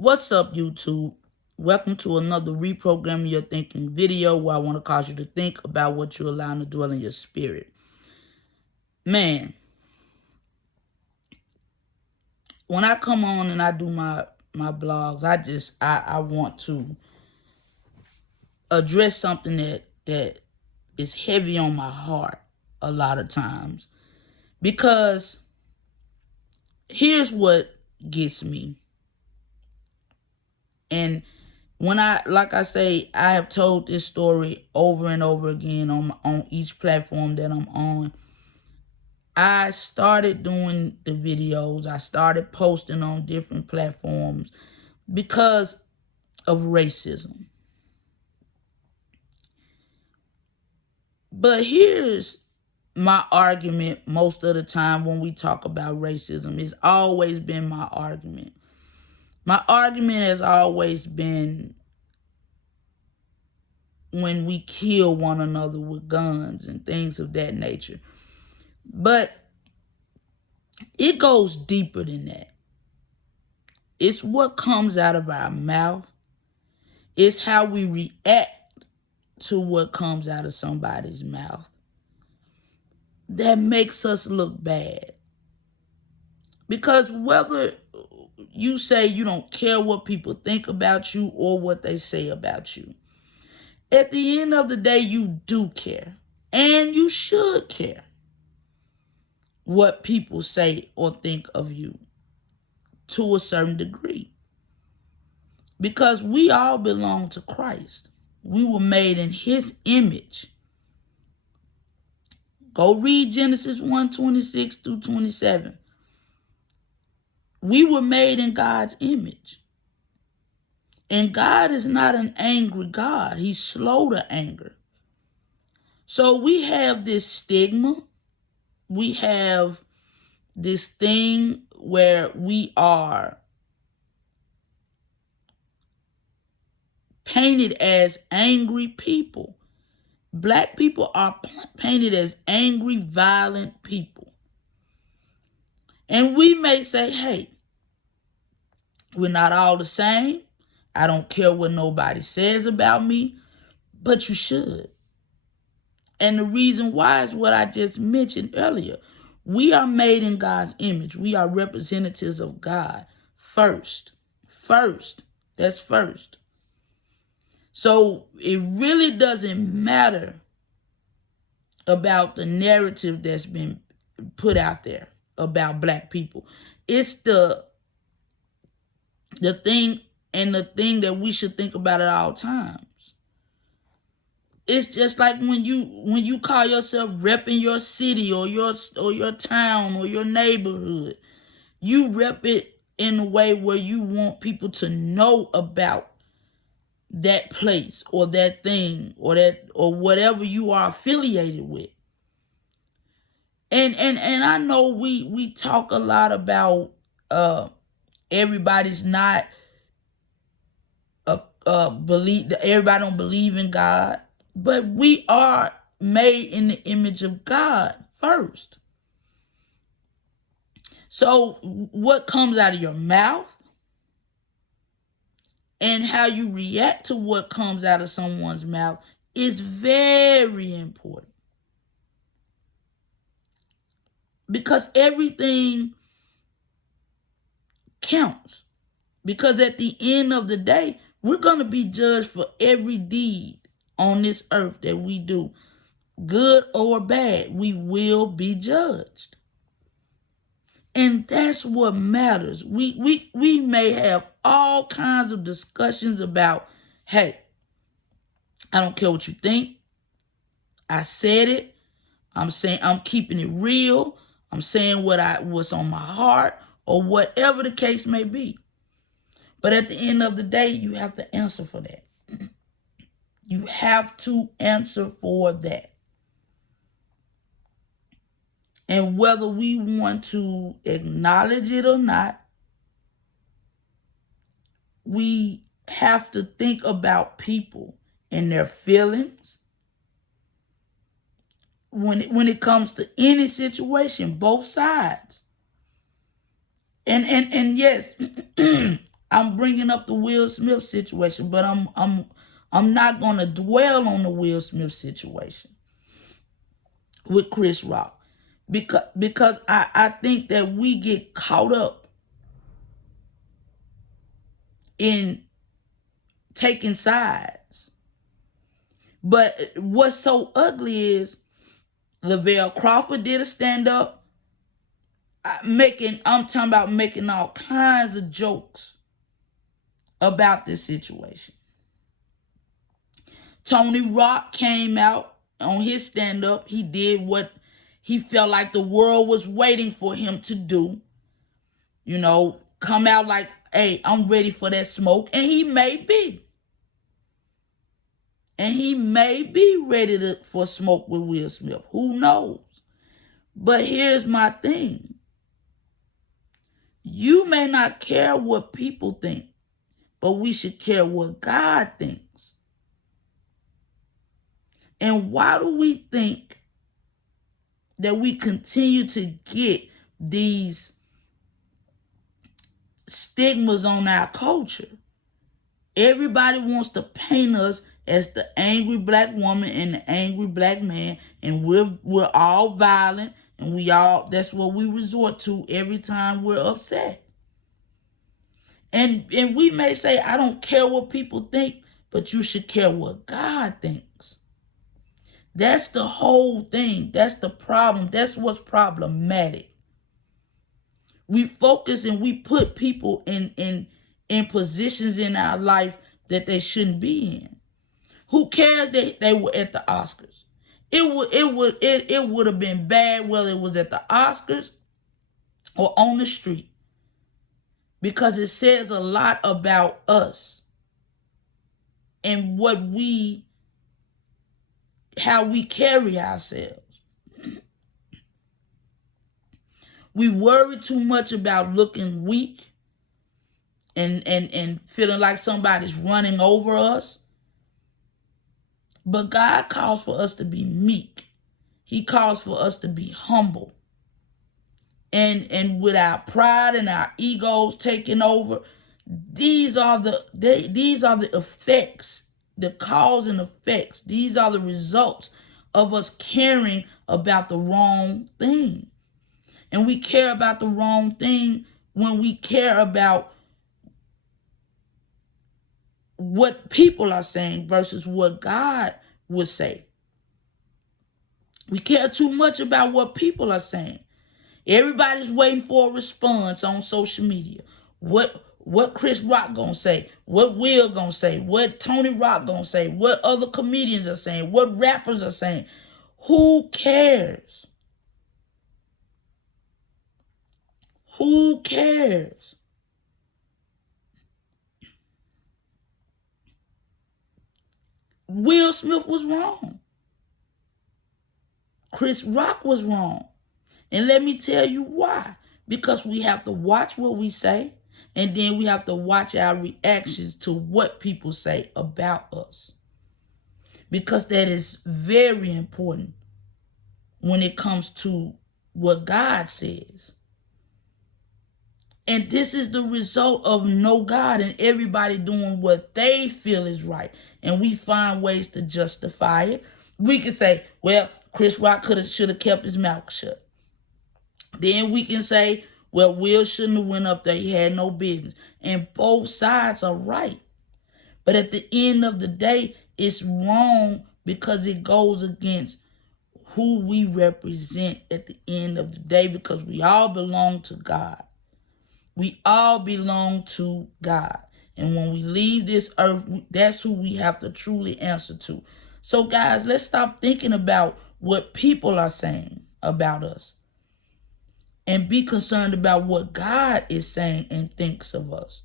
What's up, YouTube? Welcome to another Reprogramming Your Thinking video where I want to cause you to think about what you're allowing to dwell in your spirit. Man, when I come on and I do my blogs, I want to address something that is heavy on my heart a lot of times. Because here's what gets me. And like I say, I have told this story over and over again on each platform that I'm on. I started doing the videos. I started posting on different platforms because of racism. But here's my argument most of the time when we talk about racism. It's always been my argument. My argument has always been when we kill one another with guns and things of that nature. But it goes deeper than that. It's what comes out of our mouth. It's how we react to what comes out of somebody's mouth that makes us look bad. Because whether you say you don't care what people think about you or what they say about you, at the end of the day, you do care. And you should care what people say or think of you to a certain degree. Because we all belong to Christ. We were made in his image. Go read Genesis 1:26 through 27. We were made in God's image. And God is not an angry God. He's slow to anger. So we have this stigma. We have this thing where we are painted as angry people. Black people are painted as angry, violent people. And we may say, hey, we're not all the same. I don't care what nobody says about me, but you should. And the reason why is what I just mentioned earlier. We are made in God's image. We are representatives of God first. First. That's first. So it really doesn't matter about the narrative that's been put out there about black people. It's the thing and the thing that we should think about at all times. It's just like when you call yourself repping your city or your town or your neighborhood, you rep it in a way where you want people to know about that place or that thing or whatever you are affiliated with. And I know we talk a lot about everybody's not believe, everybody don't believe in God, but we are made in the image of God first. So what comes out of your mouth and how you react to what comes out of someone's mouth is very important. Because everything counts. Because at the end of the day, we're going to be judged for every deed on this earth that we do. Good or bad, we will be judged. And that's what matters. We may have all kinds of discussions about, hey, I don't care what you think. I said it. I'm saying I'm keeping it real. I'm saying what's on my heart or whatever the case may be. But at the end of the day, you have to answer for that. You have to answer for that. And whether we want to acknowledge it or not, we have to think about people and their feelings when it comes to any situation, both sides. And yes, I'm bringing up the Will Smith situation, but I'm not gonna dwell on the Will Smith situation with Chris Rock, because I think that we get caught up in taking sides. But what's so ugly is Lavelle Crawford did a stand-up I'm talking about making all kinds of jokes about this situation. Tony Rock came out on his stand-up. He did what he felt like the world was waiting for him to do. You know, come out like, hey, I'm ready for that smoke. And he may be. And he may be ready for smoke with Will Smith. Who knows? But here's my thing. You may not care what people think, but we should care what God thinks. And why do we think that we continue to get these stigmas on our culture? Everybody wants to paint us as the angry black woman and the angry black man, and we're all violent, and that's what we resort to every time we're upset. And we may say, I don't care what people think, but you should care what God thinks. That's the whole thing. That's the problem. That's what's problematic. We focus and we put people in positions in our life that they shouldn't be in. Who cares that they were at the Oscars? It would have been bad whether it was at the Oscars or on the street, because it says a lot about us and how we carry ourselves. We worry too much about looking weak and feeling like somebody's running over us. But God calls for us to be meek. He calls for us to be humble. And with our pride and our egos taking over, these are the effects, the cause and effects. These are the results of us caring about the wrong thing. And we care about the wrong thing when we care about what people are saying versus what God would say. We care too much about what people are saying. Everybody's waiting for a response on social media. What Chris Rock gonna say? What Will gonna say? What Tony Rock gonna say? What other comedians are saying? What rappers are saying? Who cares? Who cares? Will Smith was wrong. Chris Rock was wrong. And let me tell you why. Because we have to watch what we say, and then we have to watch our reactions to what people say about us. Because that is very important when it comes to what God says. And this is the result of no God and everybody doing what they feel is right. And we find ways to justify it. We can say, well, Chris Rock should have kept his mouth shut. Then we can say, well, Will shouldn't have went up there. He had no business. And both sides are right. But at the end of the day, it's wrong because it goes against who we represent at the end of the day, because we all belong to God. We all belong to God. And when we leave this earth, that's who we have to truly answer to. So guys, let's stop thinking about what people are saying about us and be concerned about what God is saying and thinks of us.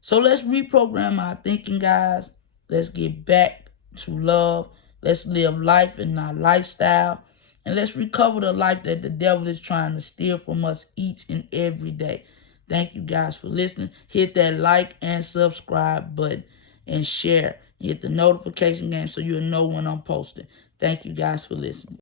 So let's reprogram our thinking, guys. Let's get back to love. Let's live life in our lifestyle. And let's recover the life that the devil is trying to steal from us each and every day. Thank you guys for listening. Hit that like and subscribe button and share. Hit the notification game so you'll know when I'm posting. Thank you guys for listening.